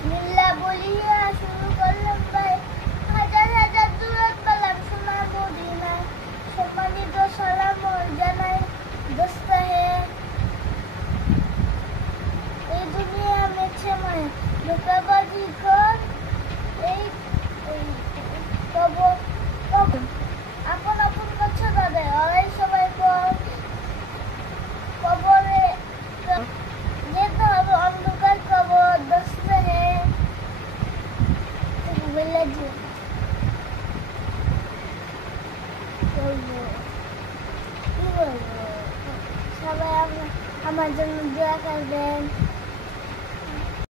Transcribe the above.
বিসমিল্লাহ বলিয়া শুরু করলাম ভাই, হাজার হাজার দূরত পেলাম সোনার মদিনায়, সম্মানিত সালাম জানাই দোস্ত হে। এই দুনিয়া में छे मैं धोखाबाजी